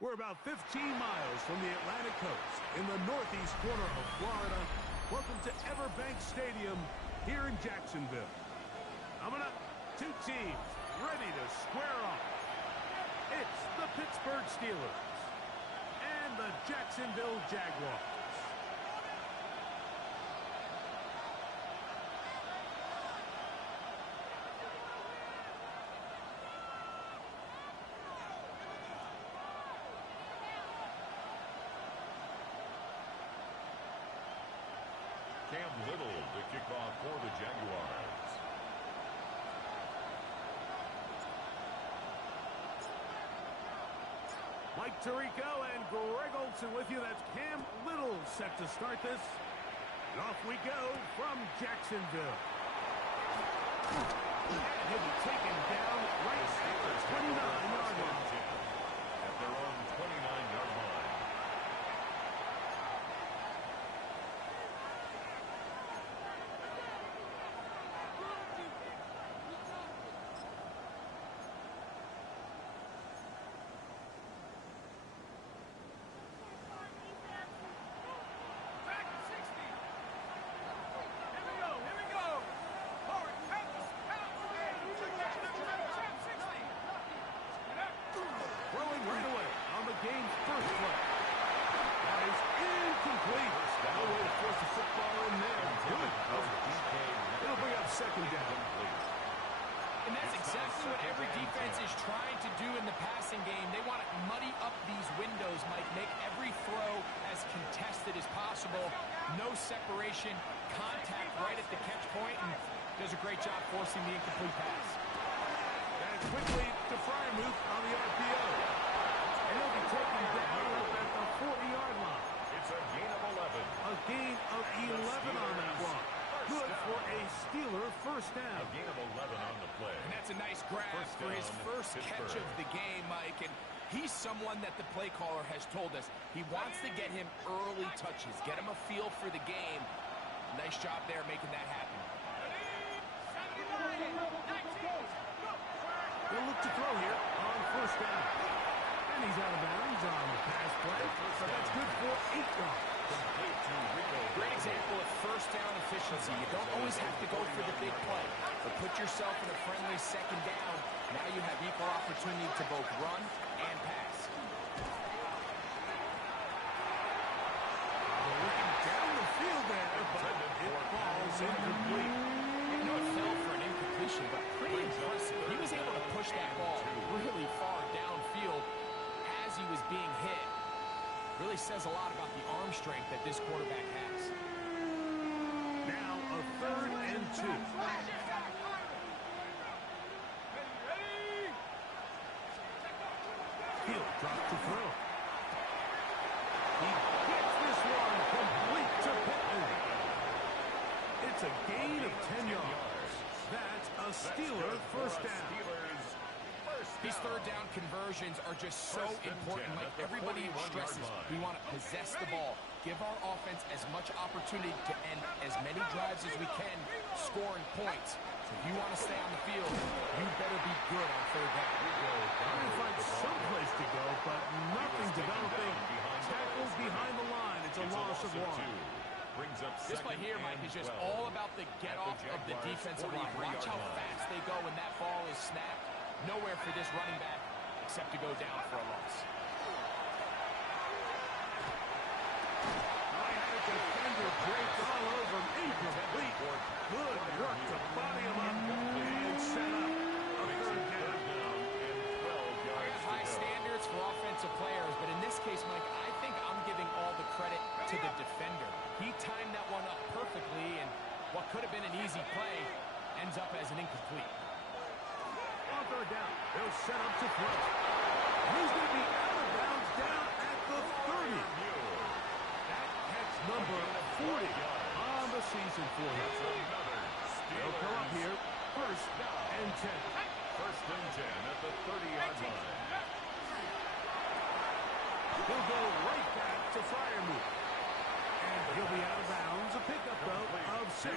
We're about 15 miles from the Atlantic coast in the northeast corner of Florida. Welcome to Everbank Stadium here in Jacksonville. Coming up, two teams ready to square off. It's the Pittsburgh Steelers and the Jacksonville Jaguars. Little to kick off for the Jaguars. Mike Tirico and Greg Olsen with you. That's Cam Little set to start this. And off we go from Jacksonville. And he'll be taken down right at the 29-yard line. At their own 29-yard line. Second down. And that's exactly what every defense is trying to do in the passing game. They want to muddy up these windows, Mike, make every throw as contested as possible. No separation, contact right at the catch point, and does a great job forcing the incomplete pass. And quickly to Freiermuth on the RPO. And he'll be taken down at the 40-yard line. It's a gain of 11. A gain of 11 on that one. Good for a Steeler first down. A gain of 11 on the play. And that's a nice grab for his first catch of the game, Mike. And he's someone that the play caller has told us he wants to get him early touches, get him a feel for the game. Nice job there making that happen. They'll look to throw here on first down. And he's out of bounds on the pass play. So that's good for 8 yards. Great example of first down efficiency. You don't always have to go for the big play, but put yourself in a friendly second down. Now you have equal opportunity to both run and pass. Looking down the field there, but it falls incomplete. I know it fell for an incompletion, but pretty impressive. He was able to push that ball really far downfield as he was being hit. Really says a lot about the arm strength that this quarterback has. Now a 3rd and 2. He'll drop to throw. He gets this one complete to Pittman. It's a gain of 10 yards. That's a Steeler first down. These third down conversions are just so important. Like everybody stresses, we want to possess the ball, give our offense as much opportunity to end as many drives as we can, scoring points. So if you want to stay on the field, you better be good on third down. Trying to find some place to go, but nothing developing. Tackles behind the line. It's a loss of 1. This play here, Mike, is just all about the get-off of the defensive line. Watch how fast they go when that ball is snapped. Nowhere for this running back except to go down for a loss. I had a defender draped all over him. Incomplete. Good work to body him up and set up a third down. I got high standards for offensive players, but in this case, Mike, I think I'm giving all the credit to the defender. He timed that one up perfectly, and what could have been an easy play ends up as an incomplete. On third down, they'll set up to throw. He's going to be out of bounds down at the 30. That catch number 40 on the season for him. They'll come up here, 1st and 10. 1st and 10 at the 30-yard line. He'll go right back to Freiermuth. And He'll be out of bounds. A pickup, though, of 6.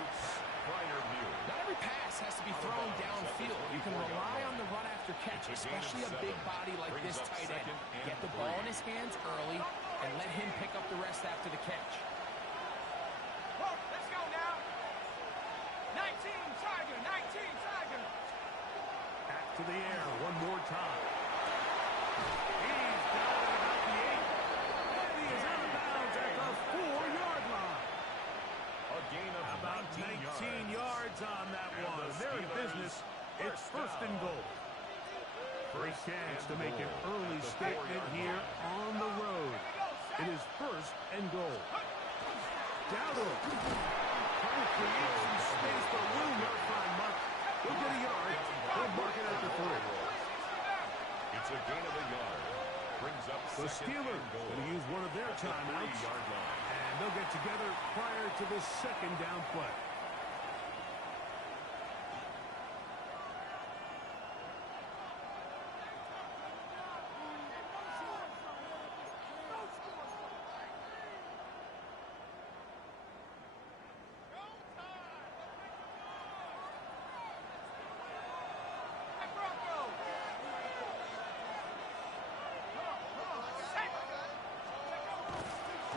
Not every pass has to be thrown downfield. You can rely on the run after catch, especially a big body like this tight end. Get the ball in his hands early and let him pick up the rest after the catch. Let's go now. 19 Tiger, 19 Tiger. Back to the air one more time. He's got it about the 8. And he is out of bounds at the 4-yard line. A gain of About 19 yards on that one. They're in business. It's first and goal. Great chance to make an early statement here on the road. It is first and goal. Dowdle trying to create some space, but will not find much. He'll get a yard. They'll mark it at the 3. It's a gain of a yard. Brings up The Steelers going to use one of their timeouts. And they'll get together prior to this second down play.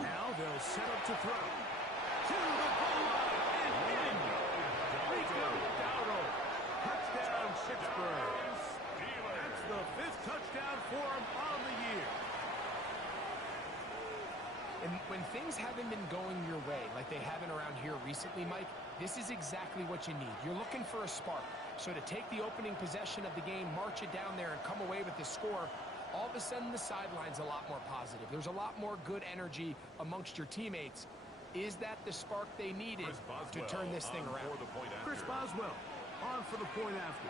Now they'll set up to throw. To the goal line and in. Rico Dowdle. Touchdown, Pittsburgh. That's the 5th touchdown for him on the year. And when things haven't been going your way like they haven't around here recently, Mike, this is exactly what you need. You're looking for a spark. So to take the opening possession of the game, march it down there, and come away with the score, all of a sudden the sideline's a lot more positive. There's a lot more good energy amongst your teammates. Is that the spark they needed to turn this thing around? Chris Boswell on for the point after.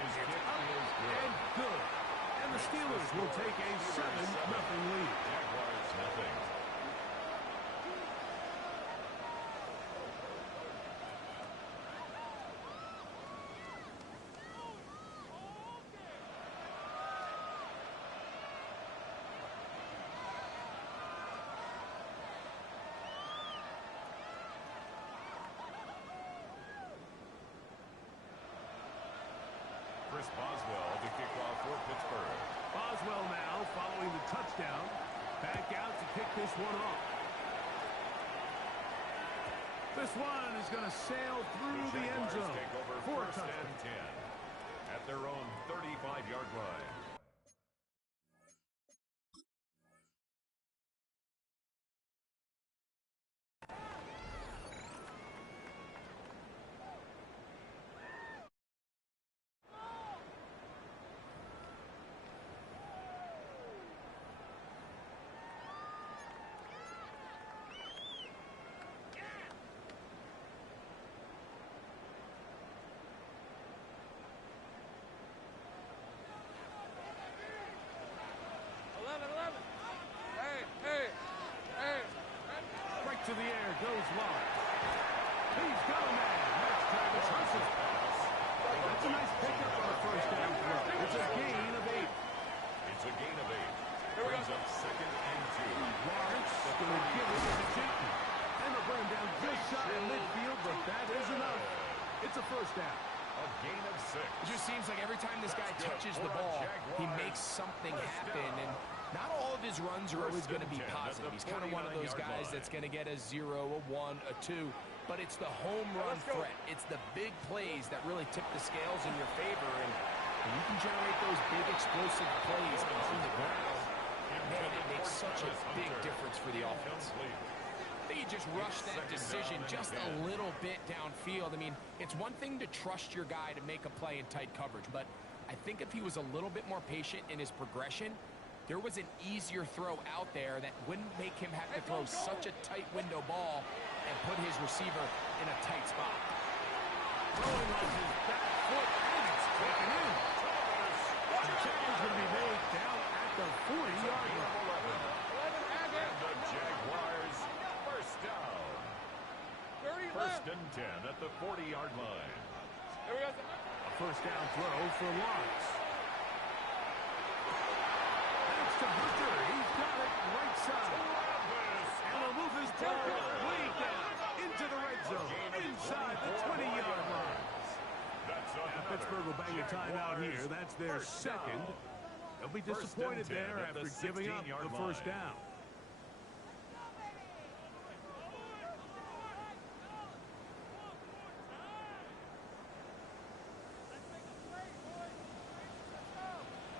His kick is And good. And the Steelers will take a 7-0 lead. Jaguars nothing. Chris Boswell to kick off for Pittsburgh. Boswell now following the touchdown. Back out to kick this one off. This one is going to sail through the end zone for a touchdown. 10 at their own 35-yard line. To the air goes wide. He's got a man. That's Travis Huss's pass. That's a nice pickup on the first down throw. It's a gain of 8. It's a gain of 8. Brings up 2nd and 2. Lawrence going to give it to Jenkins. And they'll bring him down just shy of midfield, but that is enough. It's a first down. A gain of 6. It just seems like every time this guy touches the ball, he makes something happen. And not all of his runs are always going to be positive. He's kind of one of those guys that's going to get a 0, a 1, a 2. But it's the home run threat. It's the big plays that really tip the scales in your favor. And when you can generate those big explosive plays on the ground, man, it makes such a big difference for the offense. I think he just rushed that decision just a little bit downfield. I mean, it's one thing to trust your guy to make a play in tight coverage, but I think if he was a little bit more patient in his progression, there was an easier throw out there that wouldn't make him have to throw such a tight window ball and put his receiver in a tight spot. Throwing on his back foot, and it's taken in. The check is going to be made down at the 40-yard line. And the Jaguars first down. First and 10 at the 40-yard line. A first down throw for Lawrence. To Hunter, he's got it right side. a timeout here. That's their second. They'll be disappointed there after giving up the first down.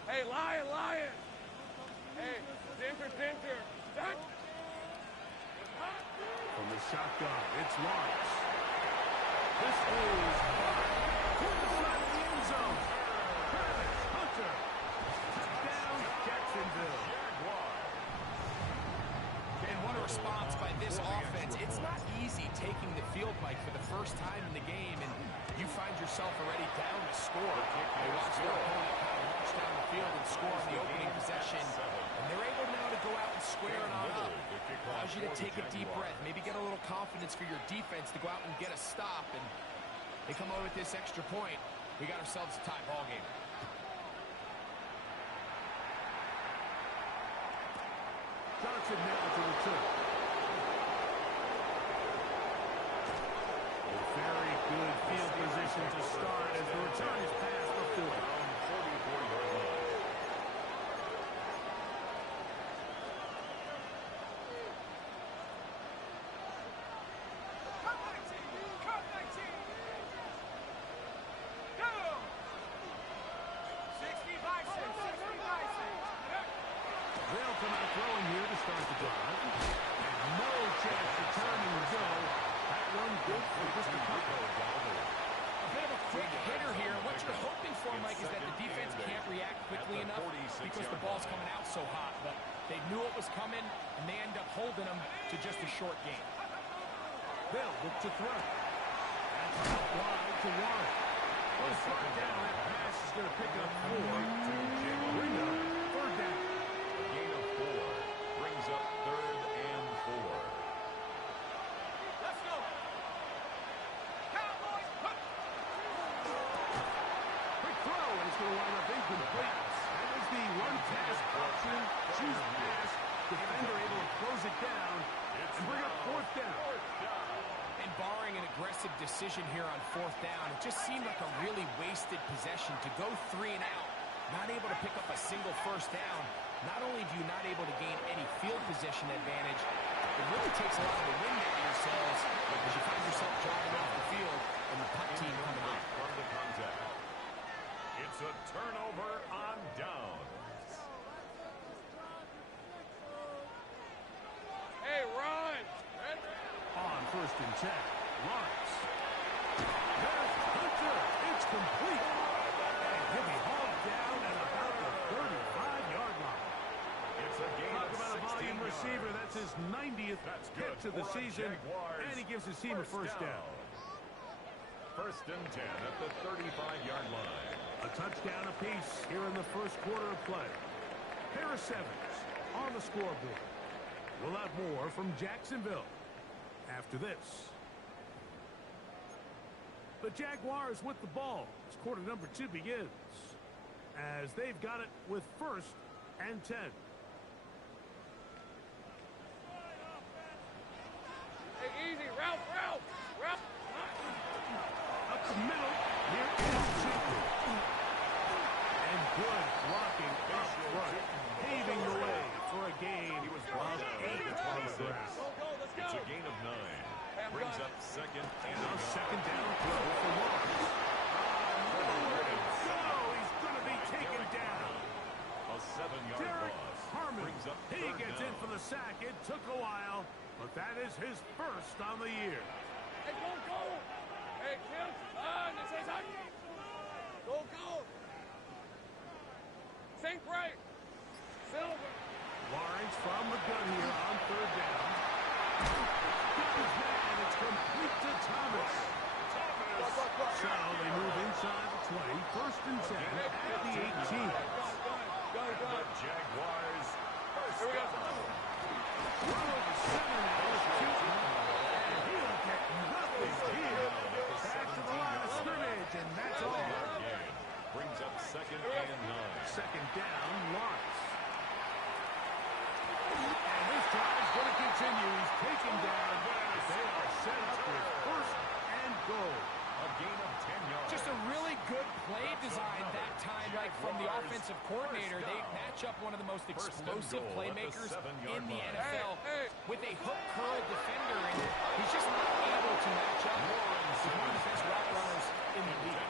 Hey, Lion, Lion! Hey, Dinker! Stop! From the shotgun, it's Lawrence. This is toward the side of the end zone. Travis Hunter. Touchdown, Jacksonville. And what a response by this offense. It's not easy taking the field, Mike, for the first time in the game, and you find yourself already down to score. They watch their opponent kind of march down the field and score on the opening possession, and they're able now to go out and square it on up. Allows you to take a deep breath, maybe get a little confidence for your defense to go out and get a stop, and they come away with this extra point. We got ourselves a tie ball game. Johnson now to return. A very good field position to start as the return is past the 40. They'll come out throwing here to start the drive. And no chance to turn and go. That one good for just a couple. A bit of a quick hitter here. What you're hoping for, Mike, is that the defense can't react quickly enough because the ball's coming out so hot. But they knew it was coming, and they end up holding them to just a short game. They'll look to throw. That's out wide to Warren. Well, far down, that pass is going to pick up 4. Bring up third down. A gain of 4 brings up 3rd and 4. Let's go! Cowboys! Quick throw, and it's going to wind up incomplete. That was the one-pass option. Choose pass. Defender able to close it down and bring up 4th down. And barring an aggressive decision here on 4th down, it just seemed like a really wasted possession to go 3 and out. Not able to pick up a single first down. Not only do you not able to gain any field position advantage, it really takes a lot of the wind out of your sails as you find yourself driving off the field and the punt team coming in. From the contact. It's a turnover on downs. Hey, run! On 1st and 10, Lawrence. There's Hunter. It's complete. And he'll be hauled down at about the 35-yard line. It's a gain Talk of about a 16 volume yards. receiver. That's his 90th Good catch of the for season. Jaguars. And he gives his team a first down. 1st and 10 at the 35-yard line. A touchdown apiece here in the first quarter of play. Pair of 7s on the scoreboard. We'll have more from Jacksonville after this. The Jaguars with the ball as quarter number 2 begins, as they've got it with 1st and 10. Hey, easy, Ralph! Up the middle, here is Chico. And good blocking up front, paving the way for a gain of 8 on the ground. It's a gain of 9. Brings up 2nd and Now 2nd down throw for Lawrence. Nowhere to go. He's going to be taken down. a 7-yard Derek loss. Harmon. Brings up He 3rd gets down. in for the sack. It took a while, but that is his first on the year. Hey, go! Hey, Kim! This is hot! Go! Sink right! Silver! Lawrence from the gun here on 3rd down. Guns man, it's complete to Thomas. So they move inside the 20, 1st and 10 at the 18. Go! The Jaguars first Here we go. down. Run over center now is Keaton. And he'll get nothing here. Back to the line of scrimmage, and that's all. Gain. Brings up 2nd and 9. 2nd down, Lawrence. And this drive is going to continue. He's taken down. They are set up with 1st and goal. A gain of 10 yards. Just Just a really good play design that time, like from the offensive coordinator. They match up one of the most explosive playmakers in the NFL with a hook curl defender, and he's just not able to match up with one of the best route runners in the league.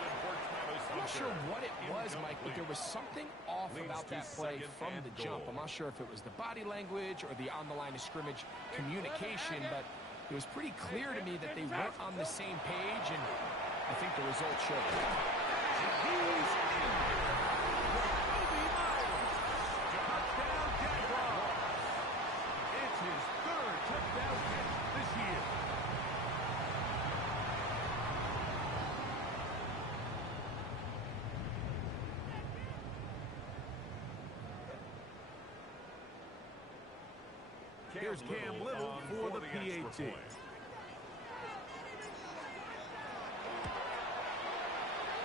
I'm not sure what it was, Mike, but there was something off about that play from the jump. I'm not sure if it was the body language or the on-the-line of scrimmage communication, but it was pretty clear to me that they weren't on the same page, and I think the result showed. He's in. Touchdown, Jaguars. It's his third touchdown catch this year. Here's Cam Little for the PAT.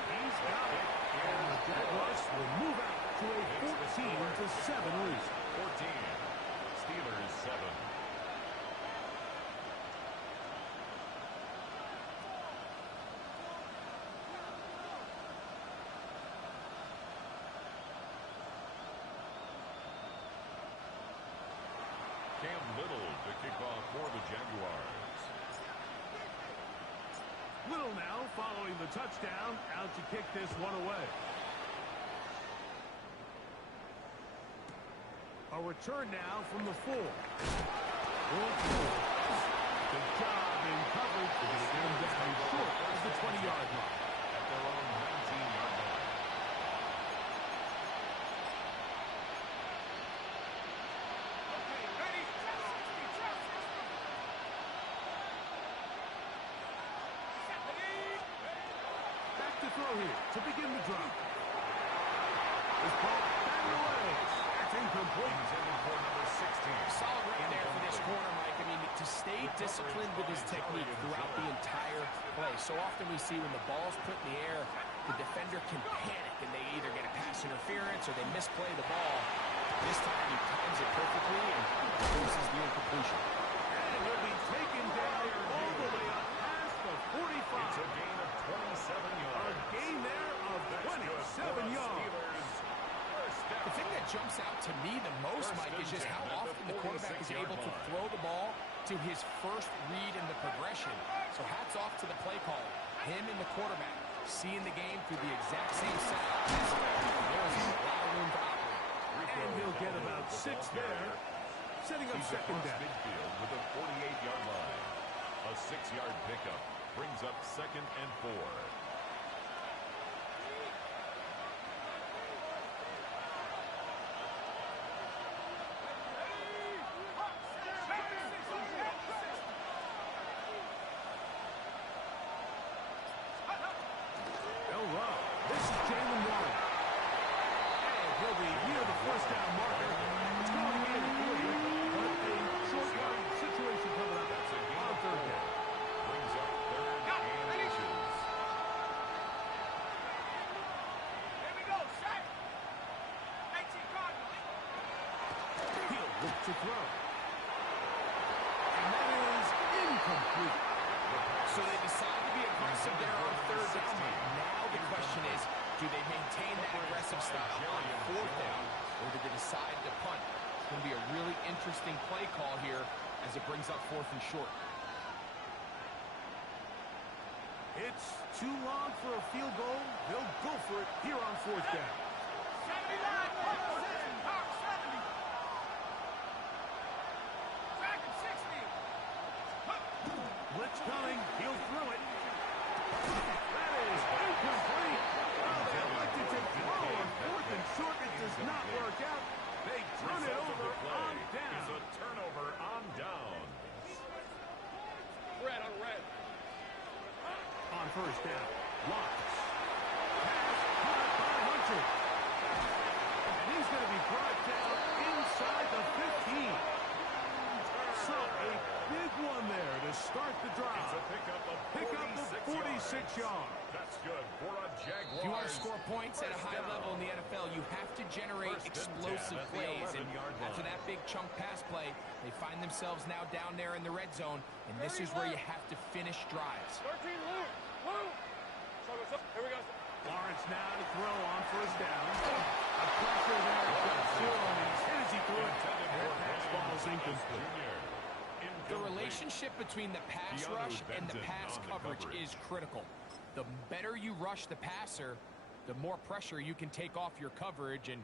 He's got it. And the Jaguars will move out to a 14-7 lead. 14. Steelers 7. Cam Little to kick off for the Jaguars. Little now following the touchdown, out to kick this one away. A return now from the 4. Good job in coverage. They're going to get him down short of the 20-yard line. At their own 19-yard line. Back to throw here to begin the drive. This ball batted away. That's incomplete. Intended for number 16. Solid right there for this corner, Mike. I mean, to stay disciplined with his technique throughout the entire play. So often we see when the ball's put in the air, the defender can panic, and they either get a pass interference or they misplay the ball. This time he times it perfectly and forces the incompletion. And he'll be taken down all the way up past the 45. It's a gain of 27 yards. A gain there of 27 yards. The thing that jumps out to me the most, Mike, is just how often the quarterback is able to throw the ball to his first read in the progression. So hats off to the play caller. Him and the quarterback seeing the game through the exact same setup. There's a lot of room to operate. And he'll get about 6 there, setting up second down. Midfield with a 48-yard line. A 6-yard pickup brings up 2nd and 4. This is Jalen Warren. And he'll be near the first down marker. It's going to be in a 40, but a short yardage situation coming up. That's a gain on of 3rd 4. down. Brings up 3rd and inches. Here we go, shot. 19 Cardinals. He'll look to throw. And that is incomplete. So they decide to be aggressive there on 3rd down. Now the question is, do they maintain that aggressive style on 4th down, or do they decide to punt? It's going to be a really interesting play call here as it brings up 4th and short. It's too long for a field goal. They'll go for it here on 4th down. 79, position, box 70. Back at 60. Blitz coming. He'll throw it. That is incomplete. Oh, they elected to throw on 4th and short. It does not work out. They turn it over on down. Is a turnover on down. Red on red. On 1st down, Watts. Pass caught by Hunter. And he's going to be brought down inside the 15. So a big one there to start the drive. It's a pickup of 46 yards. That's good for a Jaguars. If you want to score points at a high level in the NFL, you have to generate explosive plays. And after that big chunk pass play, they find themselves now down there in the red zone, and this is where you have to finish drives. 13, Luke. Luke. Here we go. Lawrence now to throw on first down. A pressure there comes through, and he's hit as he threw it. That pass ball is incomplete. The relationship between the pass rush and the pass coverage is critical. The better you rush the passer, the more pressure you can take off your coverage, and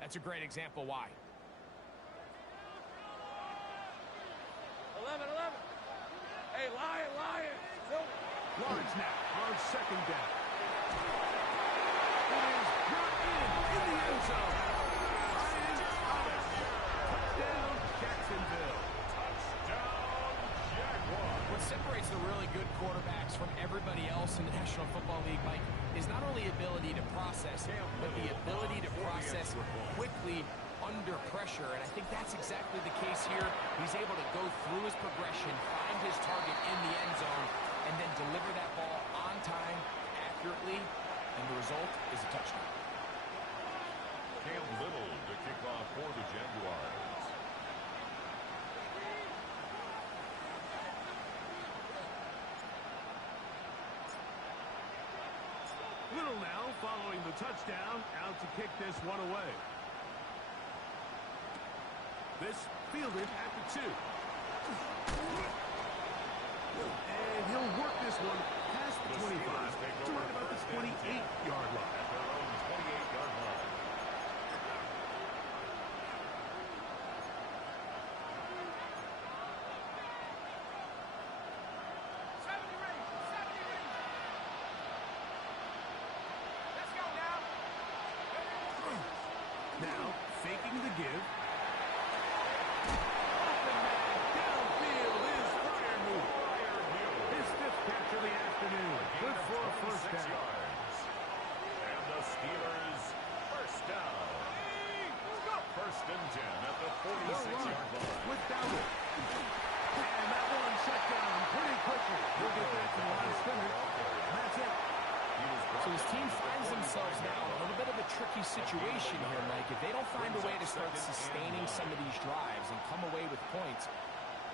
that's a great example why. 11. Hey, Lion. Lawrence now on second down. It is not in the end zone. Lions out. Touchdown, Jacksonville. What separates the really good quarterbacks from everybody else in the National Football League, Mike, is not only ability to process, but the ability to process quickly under pressure. And I think that's exactly the case here. He's able to go through his progression, find his target in the end zone, and then deliver that ball on time, accurately, and the result is a touchdown. Cam Little to kick off for the Jaguars. Little now following the touchdown, out to kick this one away. This fielded at the 2. And he'll work this one past the 25 to right about the 28-yard line. At their own 28-yard line. Now, faking the give. Open man downfield is Freiermuth. His 5th catch of the afternoon. Good for a first down. And the Steelers first down. First and 10 at the 46-yard line. Without it. And that one shut down pretty quickly. We'll get back to the line of scrimmage. That's it. So this team finds themselves now in a little bit of a tricky situation here, Mike. If they don't find a way to start sustaining some of these drives and come away with points,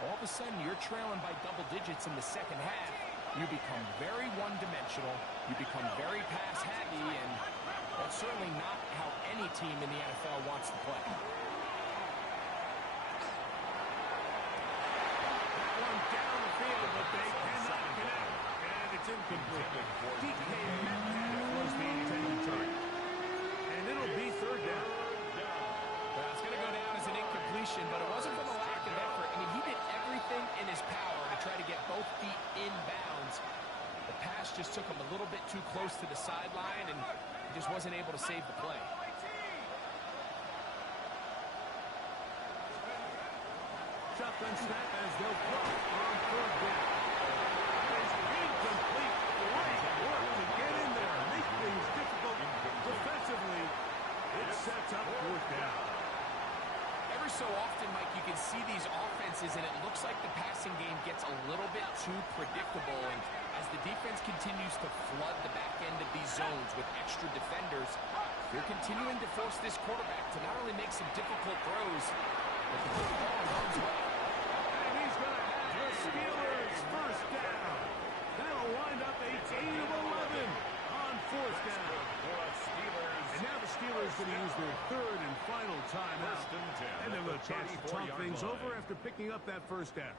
all of a sudden you're trailing by double digits in the second half. You become very one-dimensional. You become very pass-happy, and that's certainly not how any team in the NFL wants to play. That one down the field, but they cannot connect. And it's incomplete. DK Metcalf was the intended target. And it'll be third down. Well, it's going to go down as an incompletion, but it wasn't from a lack of effort. I mean, he did everything in his power to try to get both feet in bounds. The pass just took him a little bit too close to the sideline, and he just wasn't able to save the play. Shotgun snap as they'll throw on third down. It's incomplete. Great work to get in there and make things difficult defensively. It sets up fourth down. Every so often, Mike, you can see these offenses, and it looks like the passing game gets a little bit too predictable. And as the defense continues to flood the back end of these zones with extra defenders, they're continuing to force this quarterback to not only make some difficult throws, but to put the ball in harm's way. And he's going to have the Steelers first down. That'll wind up a gain of 11 on fourth down. And now the Steelers going to use their third and final timeout. And they'll have a chance to talk things over after picking up that first down.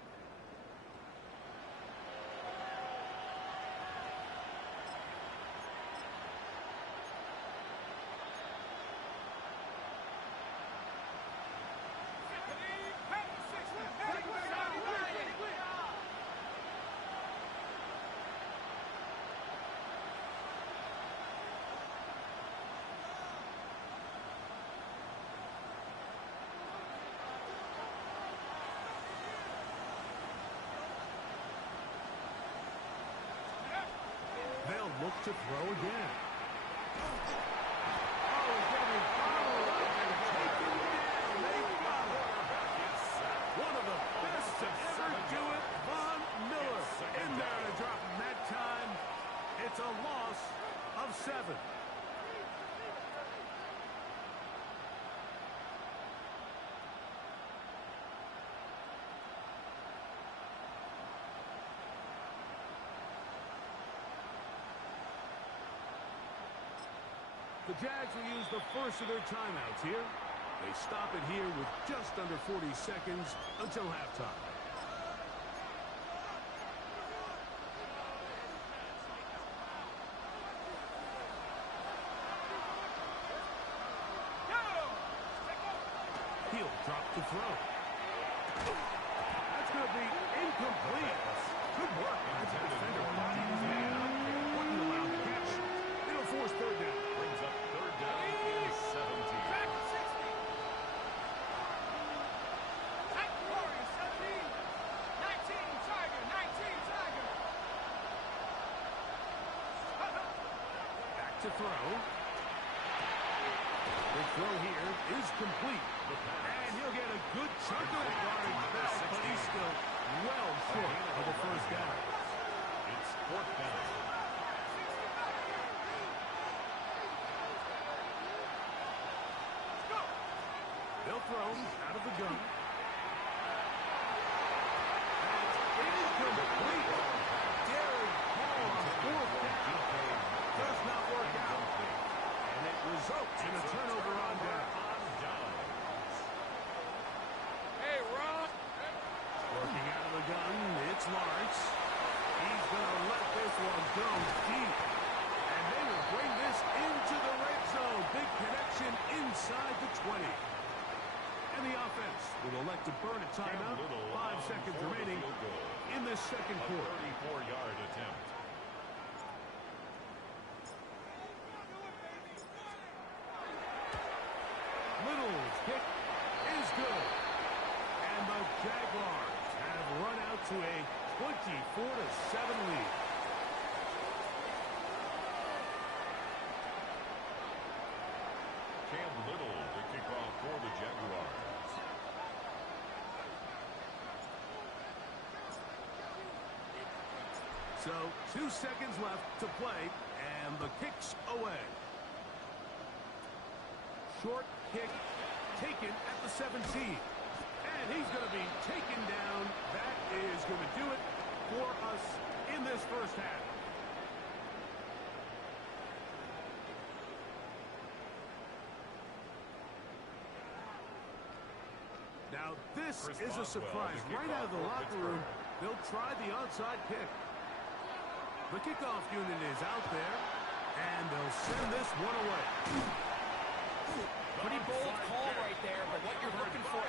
Look to throw again. Oh, he's going to be followed up and taken down. They got it. One of the best to ever do it, Von Miller, in there to drop him that time. It's a loss of 7. The Jags will use the first of their timeouts here. They stop it here with just under 40 seconds until halftime. He'll drop the throw. That's going to be incomplete. Good work. That's a defender blocking his man up. Wouldn't allow the catch. It'll force third down. Brings up third down in 17. Back to 60. Back to Warriors, 17. 19, Tiger. 19, Tiger. Back to throw. The throw here is complete. And he'll get a good chunk of that yardage back, but he's still well short of the first down. It's fourth down. They'll throw out of the gun. That's incomplete. Derek Hall on fourth down. Does not work out. And it results in a turnover on down. Hey, Ron. Working out of the gun, it's Lawrence. He's going to let this one go deep. And they will bring this into the red zone. Big connection inside the 20. And the offense will elect to burn a timeout. 5 seconds remaining in this second quarter. 34-yard attempt. Little's kick is good. And the Jaguars have run out to a 24-7 lead. Cam Little to kick off for the Jaguars. So 2 seconds left to play, and the kick's away. Short kick taken at the 17. And he's going to be taken down. That is going to do it for us in this first half. Now, this is a surprise. Right out of the locker room, they'll try the onside kick. The kickoff unit is out there, and they'll send this one away. Pretty bold call right there, but what you're looking for...